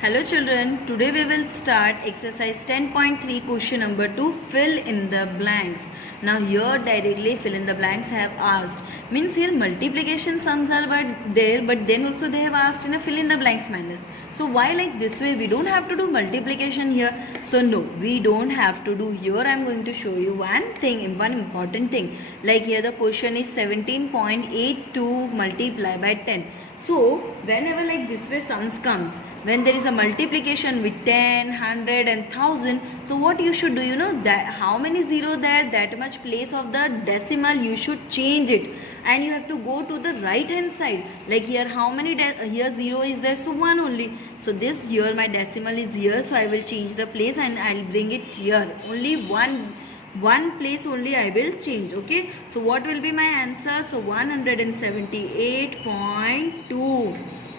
Hello children, today we will start exercise 10.3 question number 2, fill in the blanks. Now here directly fill in the blanks have asked. Means here multiplication sums are there, but then also they have asked in a fill in the blanks manner. So why like this way? We don't have to do multiplication here. So no, we don't have to do here. I am going to show you one thing, one important thing. Like here the question is 17.82 multiply by 10. So whenever like this way sums comes, when there is a multiplication with 10, 100 and 1000, so what you should do, you know that how many zero there, that much place of the decimal you should change it, and you have to go to the right hand side. Like here how many here 0 is there, so 1 only. So this here my decimal is here, so I will change the place and I will bring it here. Only one place only I will change. Okay, so what will be my answer? So 178.2.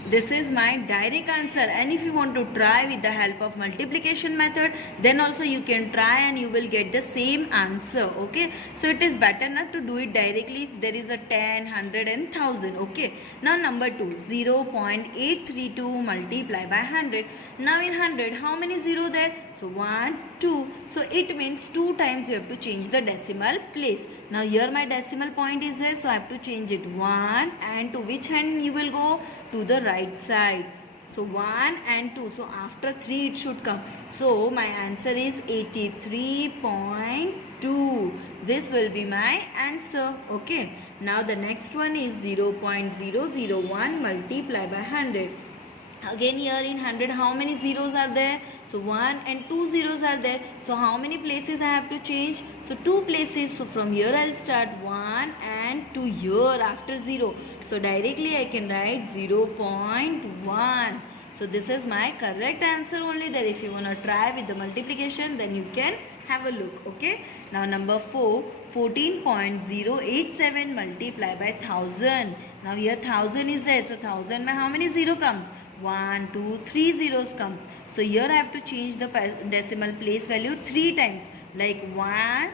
This is my direct answer. And if you want to try with the help of multiplication method, then also you can try and you will get the same answer. Okay, so it is better not to do it directly if there is a 10, 100 and 1000. Okay, now number 2, 0.832 multiply by 100. Now in 100 how many zero there? So 1, 2. So it means 2 times you have to change the decimal place. Now here my decimal point is there, so I have to change it 1, and to which hand you will go? To the right side. So 1 and 2. So after 3 it should come. So my answer is 83.2. This will be my answer. Okay. Now the next one is 0.001 multiply by 100. Again here in 100 how many zeros are there? So 1 and 2 zeros are there. So how many places I have to change? So 2 places. So from here I'll start 1 and 2 here after 0. So directly I can write 0.1. So this is my correct answer only there. If you want to try with the multiplication, then you can have a look. Okay. Now number 4, 14.087 multiply by 1000. Now here 1000 is there. So 1000 mein how many zero comes? 1, 2, 3 zeros come. So here I have to change the decimal place value 3 times. Like 1,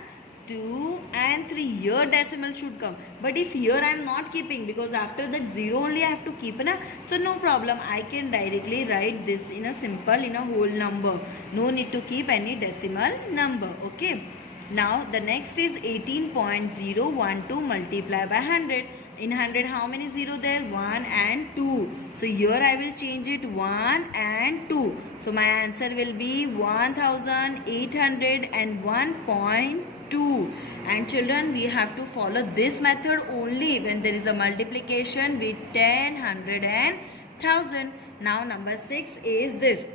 2 and 3. Here decimal should come. But if here I am not keeping, because after that 0 only I have to keep. So no problem. I can directly write this in a simple, in a whole number. No need to keep any decimal number. Okay. Now the next is 18.012 multiply by 100. In 100 how many zero there? 1 and 2. So here I will change it 1 and 2. So my answer will be 1801.2. And children, we have to follow this method only when there is a multiplication with 10, 100 and 1000. Now number 6 is this.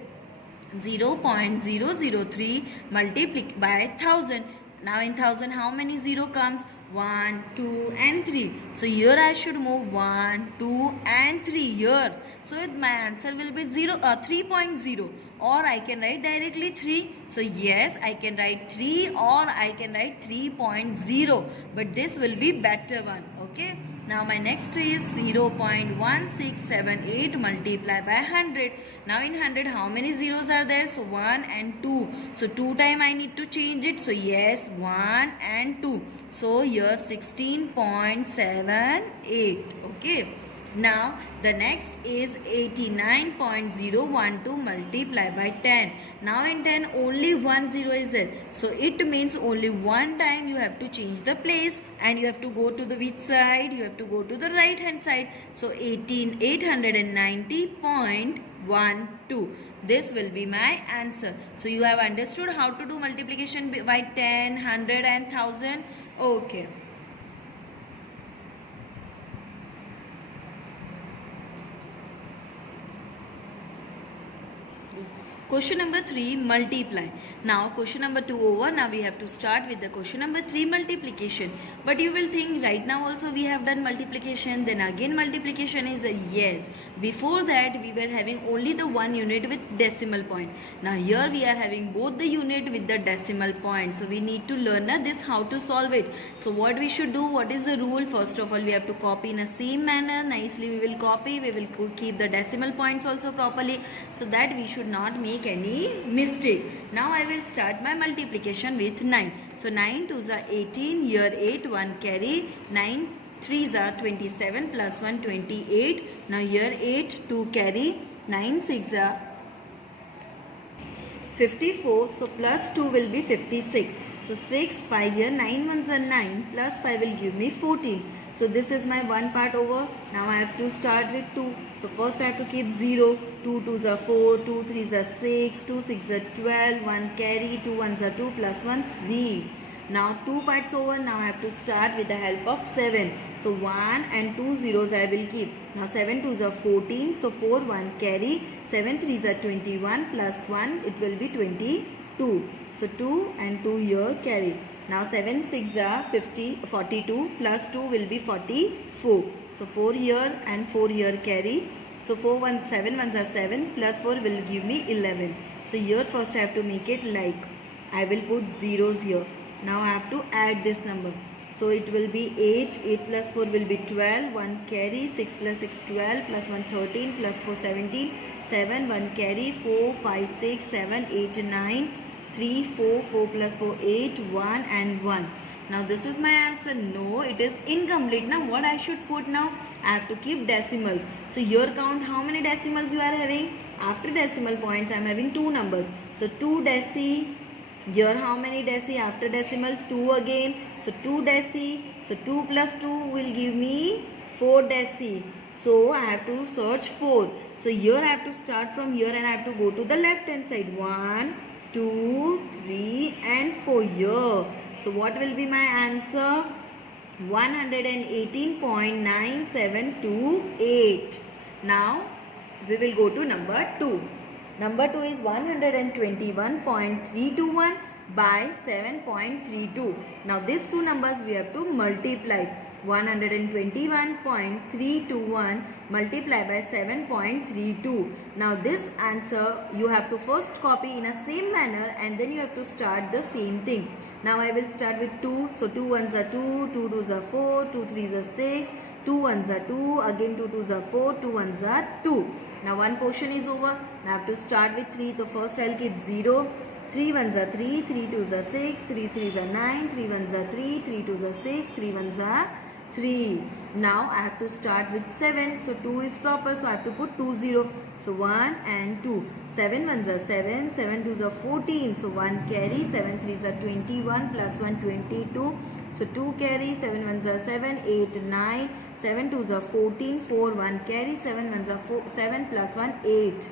0.003 multiply by 1000. Now in 1000 how many zero comes? 1, 2 and 3. So here I should move 1, 2 and 3 here. So my answer will be 3.0, or I can write directly 3. So yes, I can write 3 or I can write 3.0, but this will be better one. Okay. Now my next is 0.1678 multiply by 100. Now in 100 how many zeros are there? So 1 and 2. So 2 times I need to change it. So yes, 1 and 2. So here 16.78. Okay. Now the next is 89.012 multiply by 10. Now in 10 only 1 zero is there. So it means only one time you have to change the place, and you have to go to the which side? You have to go to the right hand side. So 890.12. This will be my answer. So you have understood how to do multiplication by 10, 100 and 1000. Okay. Question number 3, multiply. Now question number 2 over. Now we have to start with the question number 3, multiplication. But you will think right now also we have done multiplication, then again multiplication is the yes. Before that we were having only the one unit with decimal point. Now here we are having both the unit with the decimal point. So we need to learn this how to solve it. So what we should do, what is the rule? First of all, we have to copy in a same manner. Nicely we will copy. We will keep the decimal points also properly, so that we should not make any mistake. Now I will start my multiplication with 9. So 9 2s are 18, here 8, 1 carry, 9 3s are 27 plus 1 28. Now here 8, 2 carry, 9 6 are 54. So plus 2 will be 56. So 6, 5 here, 9 ones are 9, plus 5 will give me 14. So this is my one part over. Now I have to start with 2. So first I have to keep 0. 2 2s are 4, 2 3s are 6, 2 6 are 12, 1 carry, 2 1s are 2, plus 1 3. Now 2 parts over. Now I have to start with the help of 7. So 1 and 2 zeros I will keep. Now 7 2s are 14. So 4 1 carry. 7 3s are 21 plus 1 it will be 22. So 2 and 2 here carry. Now 7 6 are 42 plus 2 will be 44. So 4 here and 4 here carry. So 7 ones are 7 plus 4 will give me 11. So here first I have to make it like I will put zeros here. Now I have to add this number. So it will be 8. 8 plus 4 will be 12. 1 carry. 6 plus 6 12 plus 1 13 plus 4 17. 7 1 carry. 4 5 6 7 8 9. 3 4 4 plus 4 8 1 and 1. Now this is my answer. No, it is incomplete. Now what I should put now? I have to keep decimals. So here count how many decimals you are having. After decimal points I am having 2 numbers. So 2 deci. Here how many deci? After decimal 2 again. So 2 deci. So 2 plus 2 will give me 4 deci. So I have to search 4. So here I have to start from here and I have to go to the left hand side. 1, 2, 3 and 4 here. So what will be my answer? 118.9728. Now we will go to number 2. Number 2 is 121.321 by 7.32. Now these two numbers we have to multiply. 121.321 multiply by 7.32. Now this answer you have to first copy in a same manner and then you have to start the same thing. Now I will start with 2. So 2 ones are 2, 2 2s are 4, 2 3s are 6, 2 ones are 2, again 2 2s are 4, 2 ones are 2. Now one portion is over. Now I have to start with 3. So first I will keep 0. 3 ones are 3, 3 2s are 6, 3 3s are 9, 3 ones are 3, 3 2s are 6, 3 ones are 3. Now I have to start with 7. So 2 is proper. So I have to put 2 0. So 1 and 2. 7 ones are 7. 7 2s are 14. So 1 carry. 7 3s are 21 plus 1 22. So 2 carry. 7 ones are 7. 8 9. 7 2s are 14. 4 1 carry. 7 ones are 7 plus 1 8.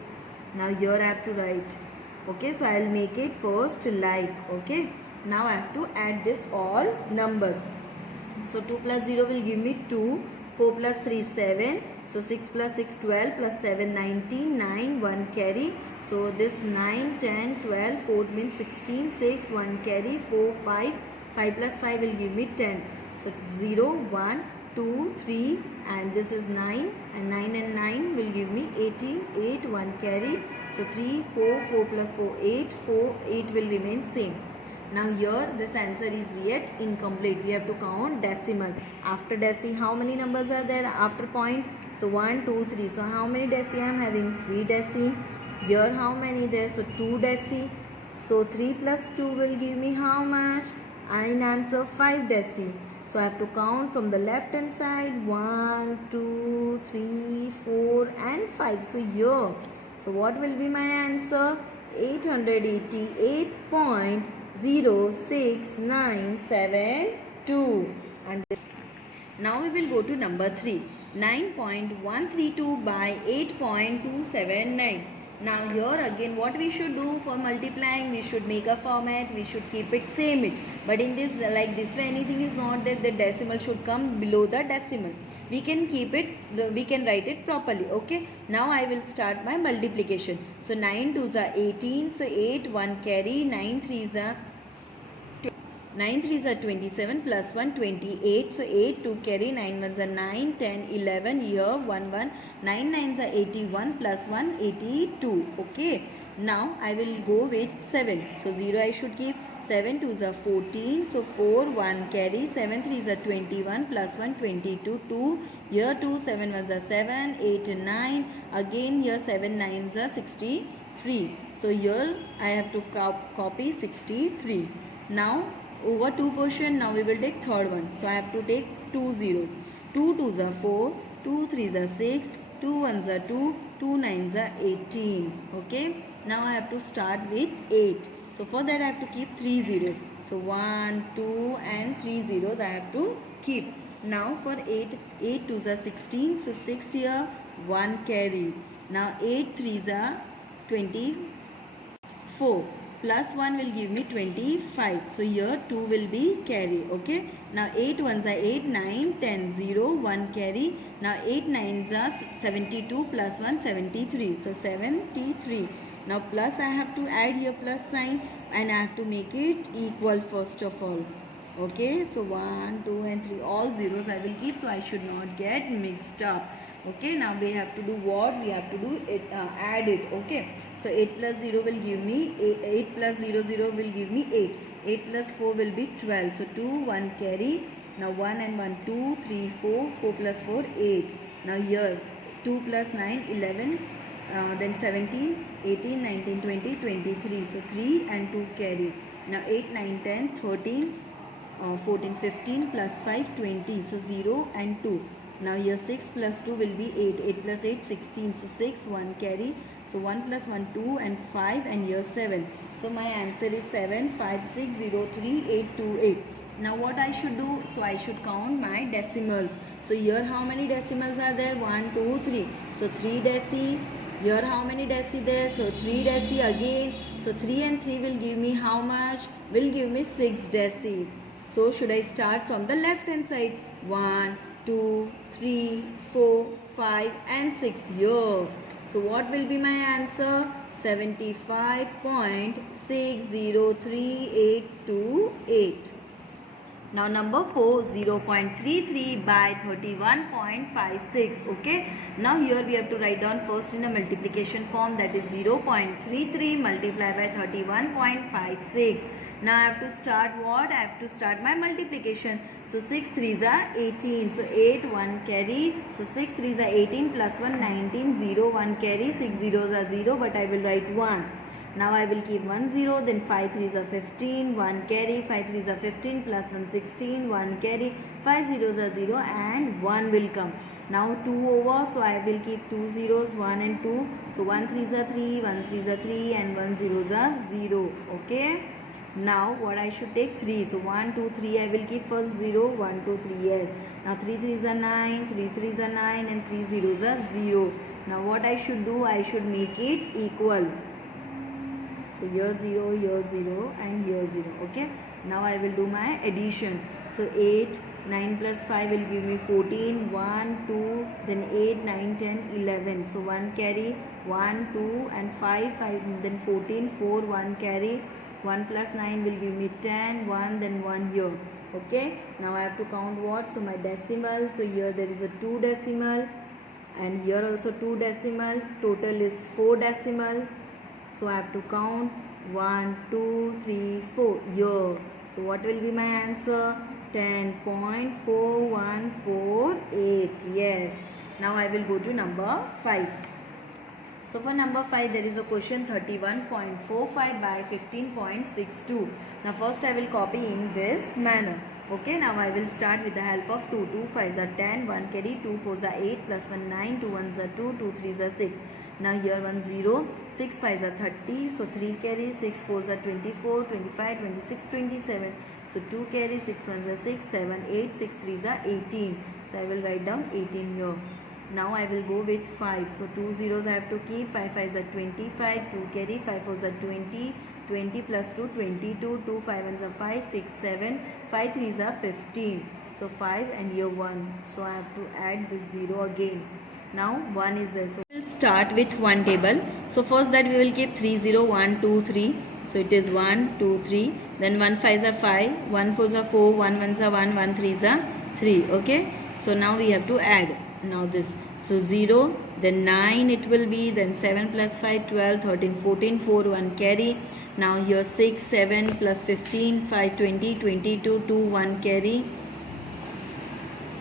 Now here I have to write. Okay. So I will make it first like. Okay. Now I have to add this all numbers. So 2 plus 0 will give me 2. 4 plus 3 7. So 6 plus 6 12 plus 7 19. 9 1 carry. So this 9 10 12 4 means 16. 6 1 carry. 4 5. 5 plus 5 will give me 10. So 0 1 2 3 and this is 9 and 9 and 9 will give me 18. 8 1 carry. So 3 4 4 plus 4 8. 4 8 will remain same. Now here this answer is yet incomplete. We have to count decimal. After deci how many numbers are there after point? So 1 2 3. So how many deci I am having? 3 deci. Here how many there? So 2 deci. So 3 plus 2 will give me how much? In answer 5 deci. So I have to count from the left hand side. 1 2 3 4 and 5. So here. So what will be my answer? 888.06972. And now we will go to number 3. 9.132 by 8.279. Now here again what we should do for multiplying? We should make a format. We should keep it same. But in this like this way anything is not there. The decimal should come below the decimal. We can keep it. We can write it properly. Okay. Now I will start my multiplication. So 9 2s are 18. So 8 1 carry. 9 3s are 27 plus 1 28. So 8 2 carry. 9 ones are 9 10 11 here 1 1. 9 9s are 81 plus 1 82. Okay. Now I will go with 7. So 0 I should keep. 7 2s are 14. So 4 1 carry. 7 3s are 21 plus 1 22. 2 here 2. 7 ones are 7 8 9. Again here 7 9s are 63. So here I have to copy 63. Now over 2 portion. Now we will take third one. So I have to take 2 zeros. 2 2s are 4. 2 3s are 6. 2 1s are 2. 2 nines are 18. Okay. Now I have to start with 8. So for that I have to keep 3 zeros. So 1, 2 and 3 zeros I have to keep. Now for 8, 8 2s are 16. So 6 here, 1 carry. Now 8 3s are 24. Plus 1 will give me 25. So here 2 will be carry. Okay. Now 8 1s are 8, 9, 10, 0, 1 carry. Now 8 9s are 72 plus 1 73. So 73. Now plus I have to add here plus sign and I have to make it equal first of all. Okay. So 1, 2 and 3 all zeros I will keep, so I should not get mixed up. Okay. Now we have to do what? We have to do it, add it. Okay. So 8 plus 0 will give me 8 plus 0 0 will give me 8. 8 plus 4 will be 12. So 2 1 carry. Now 1 and 1 2 3 4. 4 plus 4 8. Now here 2 plus 9 11. Then 17 18 19 20 23. So 3 and 2 carry. Now 8 9 10 13 14 15 plus 5 20. So 0 and 2. Now here 6 plus 2 will be 8. 8 plus 8 16. So 6 1 carry. So 1 plus 1 2 and 5 and here 7. So my answer is 7 5 6 0 3 8 2 8. Now what I should do? So I should count my decimals. So here how many decimals are there? 1 2 3. So 3 deci. Here how many deci there? So 3 deci again. So 3 and 3 will give me how much? Will give me 6 deci. So should I start from the left hand side? 1 2 3 4 5 and 6 here. So what will be my answer? 75.6038828. Now number 4, 0.33 by 31.56. Okay. Now here we have to write down first in a multiplication form, that is 0.33 multiplied by 31.56. Now I have to start what? I have to start my multiplication. So 6 3s are 18. So 8 1 carry. So 6 3s are 18 plus 1 19 0 1 carry. 6 zeros are 0, but I will write 1. Now I will keep 1 0. Then 5 3s are 15. 1 carry. 5 3s are 15 plus 1 16. 1 carry. 5 zeros are 0 and 1 will come. Now 2 over. So I will keep 2 zeros, 1 and 2. So 1 3s are 3. 1 3s are 3 and 1 zeros are 0. Okay. Now what I should take? 3. So 1 2 3 I will keep first 0 1 2 3. Yes. Now 3 3s are 9, 3 3s are 9 and 3 zeros are 0. Now what I should do? I should make it equal. So here 0 and here 0. Okay. Now I will do my addition. So 8 9 plus 5 will give me 14. 1 2 then 8 9 10 11. So 1 carry. 1 2 and 5 then 14 4 1 carry. 1 plus 9 will give me 10, 1 then 1 here. Okay. Now I have to count what? So my decimal. So here there is a 2 decimal and here also 2 decimal. Total is 4 decimal. So I have to count 1, 2, 3, 4 here. So what will be my answer? 10.4148. Yes. Now I will go to number 5. So for number 5 there is a question 31.45 by 15.62. Now first I will copy in this manner. Okay, now I will start with the help of 2. 2 5s are 10, 1 carry, 2 4s are 8, plus 1 9, 2 1s are 2, 2 3s are 6. Now here 1 0, 6 5s are 30, so 3 carry, 6 4s are 24, 25, 26, 27. So 2 carry, 6 1s are 6, 7, 8, 6 3s are 18. So I will write down 18 here. Now I will go with 5. So 2 zeros I have to keep. 5 5s are 25. 2 carry. 5 4s are 20. 20 plus 2 22. 2 5 1s are 5. 6 7. 5 3s are 15. So 5 and here 1. So I have to add this 0 again. Now 1 is there. So we will start with one table. So first that we will keep 3 0 1 2 3. So it is 1 2 3. Then 1 5s are 5. 1 4s are 4. 1 1s are 1. 1 3s are 3. Okay. So now we have to add. Now this. So 0. Then 9 it will be. Then 7 plus 5 12 13 14 4 1 carry. Now here 6 7 plus 15 5 20 22 2 1 carry.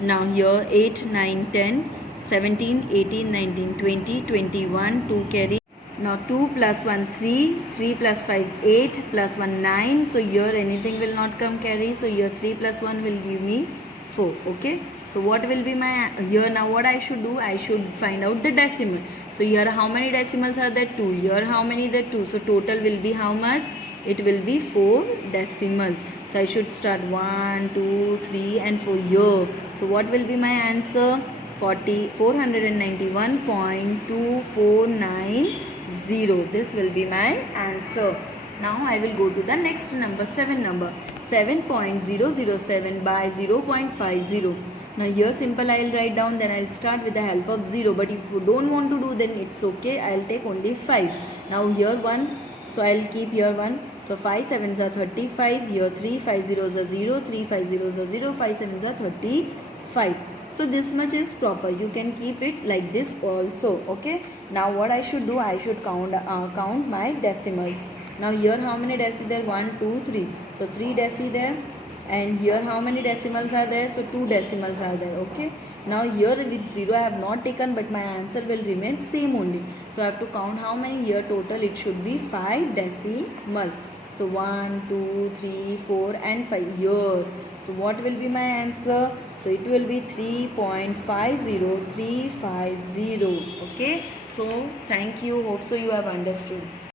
Now here 8 9 10 17 18 19 20 21 2 carry. Now 2 plus 1 3, 3 plus 5 8, plus 1 9. So here anything will not come carry. So here 3 plus 1 will give me 4. Okay. So what will be my here? Now what I should do? I should find out the decimal. So here how many decimals are there? 2. Here how many? There 2. So total will be how much? It will be 4 decimal. So I should start 1, 2, 3 and 4 here. So what will be my answer? 491.2490. This will be my answer. Now I will go to the next number, 7 number. 7.007 by 0.50. Now here simple I will write down, then I will start with the help of 0. But if you don't want to do, then it's okay. I will take only 5. Now here 1. So I will keep here 1. So 5 7s are 35. Here 3 5 zeros are 0. 3 5 zeros are 0. 5 7s are 35. So this much is proper. You can keep it like this also. Okay. Now what I should do? I should count my decimals. Now here how many deci there? 1, 2, 3. So 3 deci there. And here how many decimals are there? So 2 decimals are there. Okay. Now here with 0 I have not taken, but my answer will remain same only. So I have to count how many here total. It should be 5 decimal. So 1, 2, 3, 4 and 5 here. So what will be my answer? So it will be 3.50350. Okay. So thank you. Hope so you have understood.